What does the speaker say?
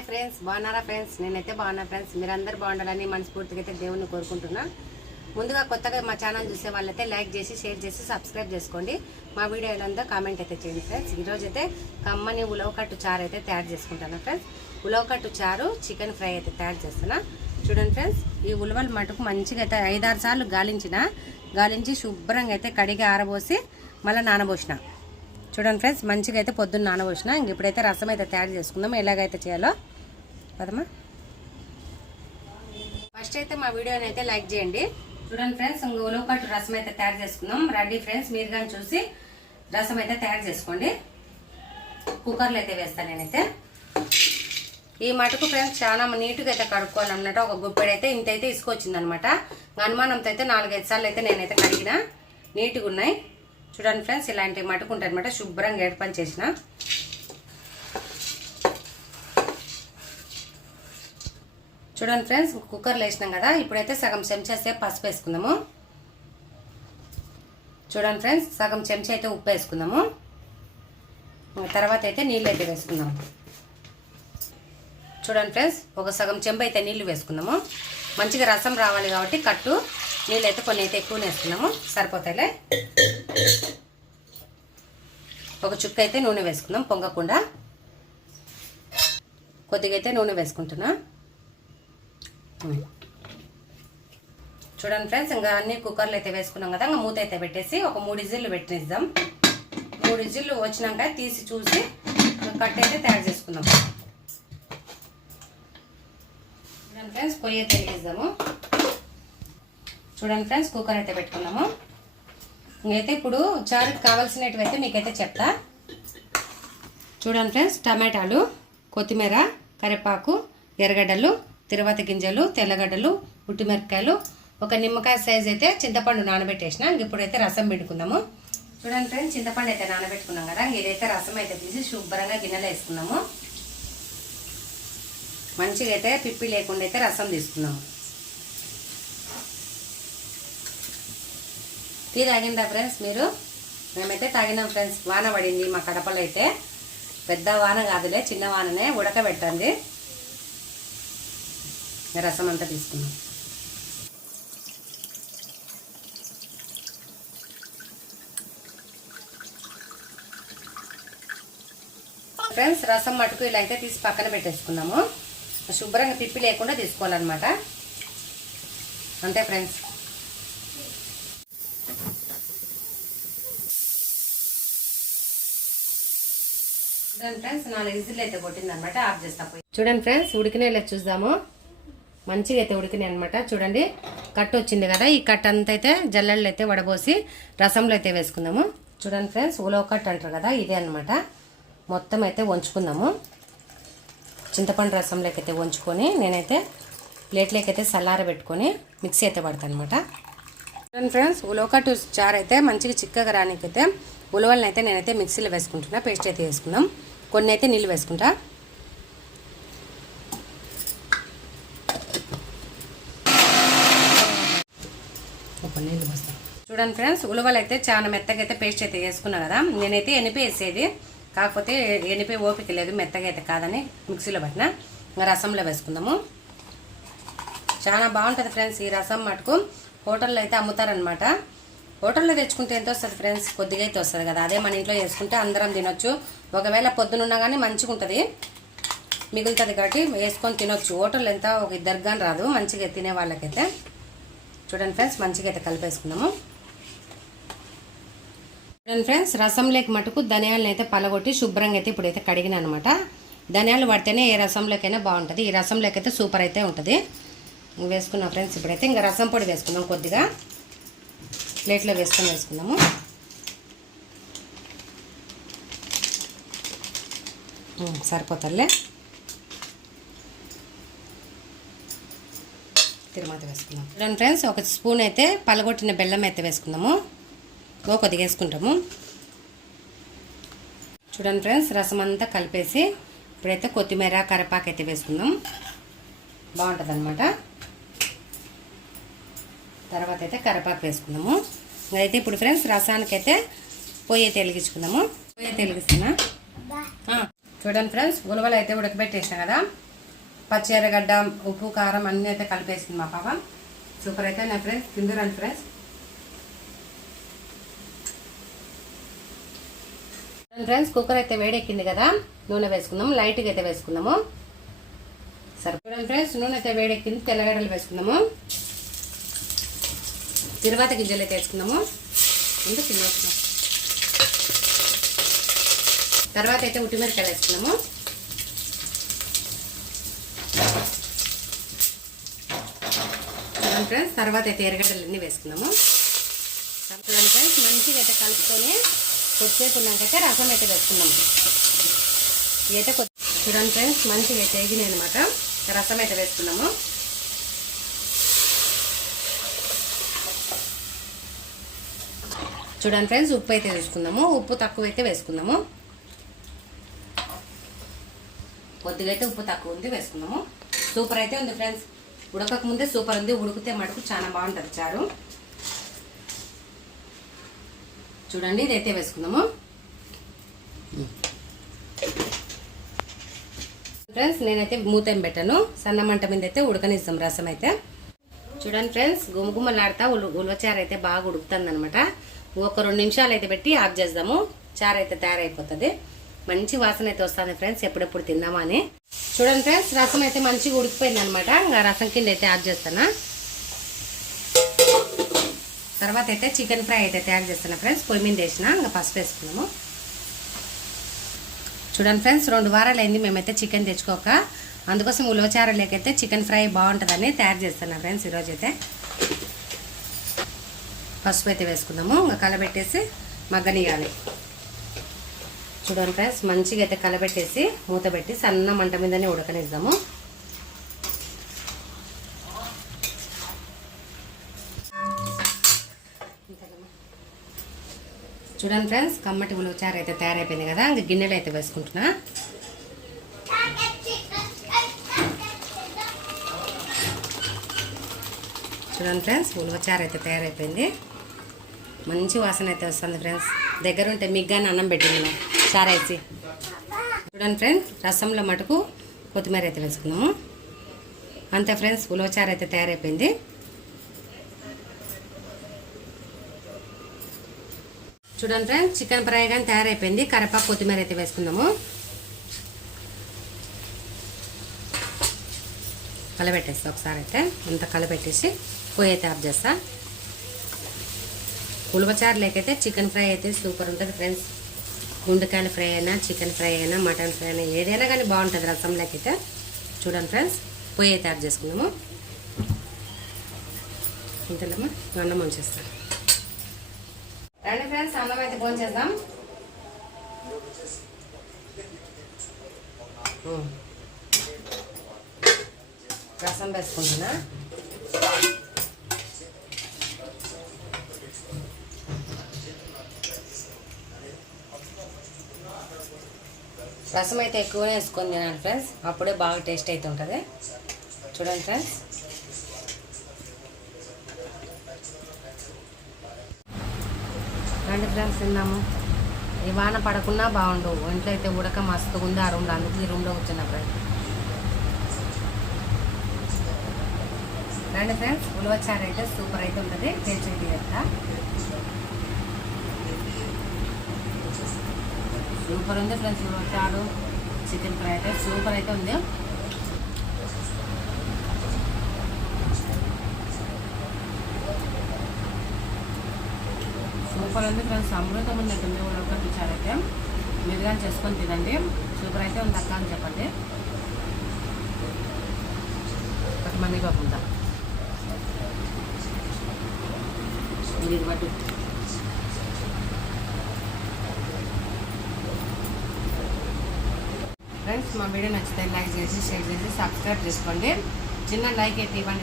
Hi friends, బాగున్నారా friends? నేనైతే బాగున్నా ఫ్రెండ్స్. మీరందరూ బాగుండాలని మనస్ఫూర్తిగా అయితే దేవుణ్ణి కోరుకుంటున్నా. ముందుగా కొత్తగా మా ఛానల్ చూసే వాళ్ళైతే లైక్ చేసి షేర్ చేసి సబ్స్క్రైబ్ చేసుకోండి. మా వీడియోలంతా కామెంట్ అయితే చేయండి ఫ్రెండ్స్. ఈరోజు అయితే కమ్మని ఉలవకట్టు చారు అయితే తయారు చేసుకుంటాను ఫ్రెండ్స్. ఉలవకట్టు చారు చికెన్ ఫ్రై అయితే తయారు చేస్తున్నా. చూడండి ఫ్రెండ్స్, ఈ ఉలవలు మటుకు మంచిగా అయితే 5-6 సార్లు గాలించి శుభ్రంగా అయితే కడిగి ఆరబోసి మళ్ళీ నానబోసిన. చూడండి ఫ్రెండ్స్, మంచిగా అయితే పొద్దున్న నానబోసిన. ఇప్పుడైతే రసం అయితే తయారు చేసుకుందాం. ఎలాగైతే చేయాలో పదమ్మా. ఫస్ట్ అయితే మా వీడియోని అయితే లైక్ చేయండి. చూడండి ఫ్రెండ్స్, ఉలవకట్టు రసం అయితే తయారు చేసుకుందాం. రండి ఫ్రెండ్స్, మీరు కానీ చూసి రసం అయితే తయారు చేసుకోండి. కుక్కర్లో అయితే వేస్తాను నేనైతే. ఈ మటుకు ఫ్రెండ్స్ చాలా నీట్గా అయితే కడుక్కోవాలన్నట్టు. ఒక గుప్పెడు అయితే ఇంతైతే ఇసుకొచ్చిందనమాట. అనుమానంతో అయితే 4-5 సార్లు అయితే నేనైతే కడిగిన. నీట్గా ఉన్నాయి. చూడండి ఫ్రెండ్స్, ఇలాంటి మటుకు ఉంటాయి అనమాట. శుభ్రంగా ఏర్పని చేసిన. చూడండి ఫ్రెండ్స్, కుక్కర్లో వేసినాం కదా. ఇప్పుడైతే సగం చెంచా సేపు పసుపు వేసుకుందాము. చూడండి ఫ్రెండ్స్, సగం చెంచా అయితే ఉప్పు వేసుకుందాము. తర్వాత అయితే నీళ్ళు అయితే వేసుకుందాము. చూడండి ఫ్రెండ్స్, ఒక సగం చెంబు అయితే నీళ్లు వేసుకుందాము. మంచిగా రసం రావాలి కాబట్టి కట్టు నీళ్ళు అయితే కొన్ని అయితే ఎక్కువనే వేసుకున్నాము. సరిపోతాయిలే. ఒక చుక్క అయితే నూనె వేసుకుందాం పొంగకుండా. కొద్దిగా అయితే నూనె వేసుకుంటున్నా. చూడండి ఫ్రెండ్స్, ఇంకా అన్ని కుక్కర్లు అయితే వేసుకున్నాం కదా. ఇంకా మూత అయితే పెట్టేసి ఒక 3 విజిల్లు పెట్టినిద్దాం. 3 విజిల్లు వచ్చినాక తీసి చూసి కట్టు అయితే తయారు చేసుకుందాం. చూడండి ఫ్రెండ్స్, పొయ్యి అయితే వెలిగిద్దాము. చూడండి ఫ్రెండ్స్, కుక్కర్ అయితే పెట్టుకున్నాము. ఇంకైతే ఇప్పుడు చారుకి కావాల్సినవి అయితే మీకైతే చెప్తా. చూడండి ఫ్రెండ్స్, టమాటాలు, కొత్తిమీర, కరివేపాకు, ఎర్రగడ్డలు, తిరువాత గింజలు, తెల్లగడ్డలు, ఉట్టిమిరపకాయలు, ఒక నిమ్మకాయ సైజ్ అయితే చింతపండు నానబెట్టేసిన. ఇప్పుడైతే రసం పెట్టుకుందాము. చూడండి ఫ్రెండ్స్, చింతపండు అయితే నానబెట్టుకున్నాం కదా. ఇదైతే రసం అయితే తీసి శుభ్రంగా గిన్నెలో వేసుకున్నాము. మంచిగా అయితే పిప్పి లేకుండా అయితే రసం తీసుకున్నాము. టీ తాగిందా ఫ్రెండ్స్ మీరు? మేమైతే తాగినాం ఫ్రెండ్స్. వాన పడింది మా కడపలో అయితే. పెద్ద వాన కాదులే, చిన్న వాననే. ఉడకబెట్టండి. రసం అంతా తీసుకున్నాం. ఫ్రెండ్స్, రసం మటుకు ఇలా అయితే తీసి పక్కన పెట్టేసుకున్నాము. శుభ్రంగా పిప్పి లేకుండా తీసుకోవాలన్నమాట. అంతే ఫ్రెండ్స్. చూడండి ఫ్రెండ్స్, 4 విజిల్లు అయితే కొట్టింది అనమాట. ఆఫ్ చేస్తా పోయి. చూడండి ఫ్రెండ్స్, ఉడికినాయి చూద్దాము. మంచిగా అయితే ఉడికినాయి అనమాట. చూడండి, కట్టు వచ్చింది కదా. ఈ కట్టు అంతా అయితే జల్లెళ్ళు అయితే వడబోసి రసంలో అయితే వేసుకుందాము. చూడండి ఫ్రెండ్స్, ఉలవకట్టు అంటారు కదా, ఇదే అనమాట. మొత్తం అయితే వంచుకుందాము. చింతపండు రసంలోకి అయితే వంచుకొని నేనైతే ప్లేట్లోకి అయితే చల్లార పెట్టుకొని మిక్సీ అయితే పడతాను అనమాట. చూడండి ఫ్రెండ్స్, ఉలవకట్టు చారు అయితే మంచిగా చిక్కగా రానికైతే ఉలవలను అయితే నేనైతే మిక్సీలో వేసుకుంటున్నా. పేస్ట్ అయితే వేసుకుందాం. కొన్ని అయితే నీళ్ళు వేసుకుంటా. నీళ్ళు పోస్తాను. చూడండి ఫ్రెండ్స్, ఉలవలు అయితే చాలా మెత్తగా అయితే పేస్ట్ అయితే వేసుకున్నా కదా. నేనైతే ఎనిపి వేసేది, కాకపోతే ఎనిపి ఓపిక లేదు, మెత్తగా అయితే కాదని మిక్సీలో పట్టిన. ఇంకా రసంలో వేసుకుందాము. చాలా బాగుంటుంది ఫ్రెండ్స్. ఈ రసం మటుకు హోటల్లో అయితే అమ్ముతారనమాట. హోటల్లో తెచ్చుకుంటే ఎంత వస్తుంది ఫ్రెండ్స్? కొద్దిగా అయితే వస్తుంది కదా. అదే మన ఇంట్లో చేసుకుంటే అందరం తినొచ్చు. ఒకవేళ పొద్దునున్నా కానీ మంచిగా ఉంటుంది, మిగులుతుంది కాబట్టి వేసుకొని తినొచ్చు. హోటల్లో ఎంత ఒక 2 కానీ రాదు మంచిగా తినే వాళ్ళకైతే. చూడండి ఫ్రెండ్స్, మంచిగా అయితే కలిపేసుకున్నాము. చూడండి ఫ్రెండ్స్, రసంలోకి మటుకు ధనియాలను అయితే పలగొట్టి శుభ్రంగా అయితే ఇప్పుడైతే కడిగిన అనమాట. ధనియాలు పడితేనే ఏ రసంలోకైనా బాగుంటుంది. ఈ రసంలోకి అయితే సూపర్ అయితే ఉంటుంది. వేసుకున్నాం ఫ్రెండ్స్. ఇప్పుడైతే ఇంకా రసం పొడి వేసుకుందాం. కొద్దిగా ప్లేట్లో వేసుకుందాము. సరిపోతారులే. తిరువాత వేసుకుందాం. చూడండి ఫ్రెండ్స్, ఒక స్పూన్ అయితే పలగొట్టిన బెల్లం అయితే వేసుకుందాము. కొద్దిగా వేసుకుంటాము. చూడండి ఫ్రెండ్స్, రసం అంతా కలిపేసి ఇప్పుడైతే కొత్తిమీర, కరివేపాకు అయితే వేసుకుందాం. బాగుంటుంది అనమాట. తర్వాత అయితే కరివేపాకు వేసుకుందాము. అయితే ఇప్పుడు ఫ్రెండ్స్ రసానికైతే పొయ్యి అయితే వెలిగించుకుందాము. పొయ్యి అయితే వెలిగిస్తున్నా. చూడండి ఫ్రెండ్స్, ఉలవలు అయితే ఉడకబెట్టేసిన కదా. పచ్చి ఎర్రగడ్డ ఉప్పు కారం అన్నీ అయితే కలిపేసింది మా పాప. సూపర్ అయితే నా ఫ్రెండ్స్, తిందురండి ఫ్రెండ్స్. ఫ్రెండ్స్ కుక్కర్ అయితే వేడెక్కింది కదా, నూనె వేసుకుందాము. లైట్గా అయితే వేసుకుందాము. సరే చూడండి ఫ్రెండ్స్, నూనె అయితే వేడెక్కింది. తెల్లగడ్డలు వేసుకుందాము. తిరువాత గింజలు అయితే వేసుకుందాము. ముందు తినేసుకుందాం. తర్వాత అయితే ఉట్టిమిరకాయలు వేసుకుందాము. చూడండి ఫ్రెండ్స్, తర్వాత అయితే ఎర్రగడ్డలు అన్నీ వేసుకుందాము. చూడండి ఫ్రెండ్స్, మంచిగా అయితే కలుపుకొని కొద్దిసేపు ఉన్నాకైతే రసం అయితే వేసుకుందాము. ఇదైతే చూడండి ఫ్రెండ్స్, మంచిగా అయితే ఎగినాయి అనమాట. రసం అయితే వేసుకున్నాము. చూడండి ఫ్రెండ్స్, ఉప్పు అయితే వేసుకుందాము. ఉప్పు తక్కువ అయితే వేసుకుందాము. కొద్దిగా అయితే ఉప్పు తక్కువ ఉంది, వేసుకుందాము. సూపర్ అయితే ఉంది ఫ్రెండ్స్. ఉడకక ముందే సూపర్ ఉంది, ఉడికితే మటుకు చాలా బాగుంటుంది చారు. చూడండి, ఇదైతే వేసుకుందాము. ఫ్రెండ్స్ నేనైతే మూత ఏం పెట్టాను, సన్న మంట మీద అయితే ఉడకనిస్తాం రసం అయితే. చూడండి ఫ్రెండ్స్, గుమగుమలాడుతా ఉలవచారు అయితే బాగా ఉడుకుతుంది అనమాట. ఒక 2 నిమిషాలు అయితే పెట్టి ఆఫ్ చేద్దాము. చారు అయితే తయారైపోతుంది. మంచి వాసన అయితే వస్తుంది ఫ్రెండ్స్, ఎప్పుడెప్పుడు తిందామా అని. చూడండి ఫ్రెండ్స్, రసం అయితే మంచిగా ఉడికిపోయింది అనమాట. ఇంకా రసం కింద అయితే ఆఫ్ చేస్తాను. తర్వాత అయితే చికెన్ ఫ్రై అయితే తయారు చేస్తాను ఫ్రెండ్స్. పొయ్యి మీద వేసిన ఇంకా పసుపు వేసుకున్నాము. చూడండి ఫ్రెండ్స్, 2 వారాలు అయింది మేమైతే చికెన్ తెచ్చుకోక. అందుకోసం ఉలవచారు లేకైతే చికెన్ ఫ్రై బాగుంటుందని తయారు చేస్తాను ఫ్రెండ్స్ ఈరోజైతే. పసుపు అయితే వేసుకుందాము. ఇంకా కలబెట్టేసి మగ్గనియాలి. చూడండి ఫ్రెండ్స్, మంచిగా అయితే కలబెట్టేసి మూత పెట్టి సన్న మంట మీదనే ఉడకనిద్దాము. చూడండి ఫ్రెండ్స్, కమ్మటి ఉలవచారు అయితే తయారైపోయింది కదా. ఇంకా గిన్నెలు అయితే వేసుకుంటున్నా. చూడండి ఫ్రెండ్స్, ఉలవచారు అయితే తయారైపోయింది. మంచి వాసన అయితే వస్తుంది ఫ్రెండ్స్. దగ్గర ఉంటే మీకు కానీ అన్నం పెట్టింది చారు వేసి. చూడండి ఫ్రెండ్స్, రసంలో మటుకు కొత్తిమీర అయితే వేసుకున్నాము. అంతే ఫ్రెండ్స్, ఉలవచారు అయితే తయారైపోయింది. చూడండి ఫ్రెండ్స్, చికెన్ ఫ్రై కానీ తయారైపోయింది. కరివేపాకు కొత్తిమీర అయితే వేసుకుందాము. కలబెట్టేస్తా ఒకసారి అయితే. అంతా కలబెట్టేసి పొయ్యి అయితే ఆఫ్ చేస్తా. ఉలవచారు లేకైతే చికెన్ ఫ్రై అయితే సూపర్ ఉంటుంది ఫ్రెండ్స్. గుండెకాయల ఫ్రై అయినా, చికెన్ ఫ్రై అయినా, మటన్ ఫ్రై అయినా, ఏదైనా కానీ బాగుంటుంది రసం లేకైతే. చూడండి ఫ్రెండ్స్, పొయ్యి అయితే ఆఫ్ చేసుకుందాము. ఇంతలేమో అన్నం వంచేస్తాను. రండి ఫ్రెండ్స్, అన్నం అయితే భోంచేద్దాం. రసం వేసుకుంటున్నా. రసం అయితే ఎక్కువనే వేసుకొని తినాలి ఫ్రెండ్స్, అప్పుడే బాగా టేస్ట్ అయితే ఉంటుంది. చూడండి ఫ్రెండ్స్, రండి ఫ్రెండ్స్ తిన్నాము. ఈ వాన పడకున్నా బాగుండు. ఇంట్లో అయితే ఉడక మస్తుగా ఉంది ఆ రూమ్లో, అందుకు ఈ రూమ్లో కూర్చున్నా ఫ్రెండ్స్. రండి ఫ్రెండ్స్, ఉలవచారు అయితే సూపర్ అయితే ఉంటుంది. టేస్ట్ అయితే కదా, సూపర్ ఉంది ఫ్రెండ్స్. ఉలవచారు చికెన్ ఫ్రై అయితే సూపర్ అయితే ఉంది. సూపర్ ఉంది ఫ్రెండ్స్, అమృతం ఉన్నట్టుంది ఉలవచారు అయితే. మీరు కానీ చేసుకొని తినండి, సూపర్ అయితే ఉంది అక్క అని చెప్పండి. ఒక మంది కాకుండా ఇది బట్టి. ఫ్రెండ్స్, మా వీడియో నచ్చితే లైక్ చేసి, షేర్ చేసి, సబ్స్క్రైబ్ చేసుకోండి. చిన్న లైక్ అయితే ఇవ్వండి.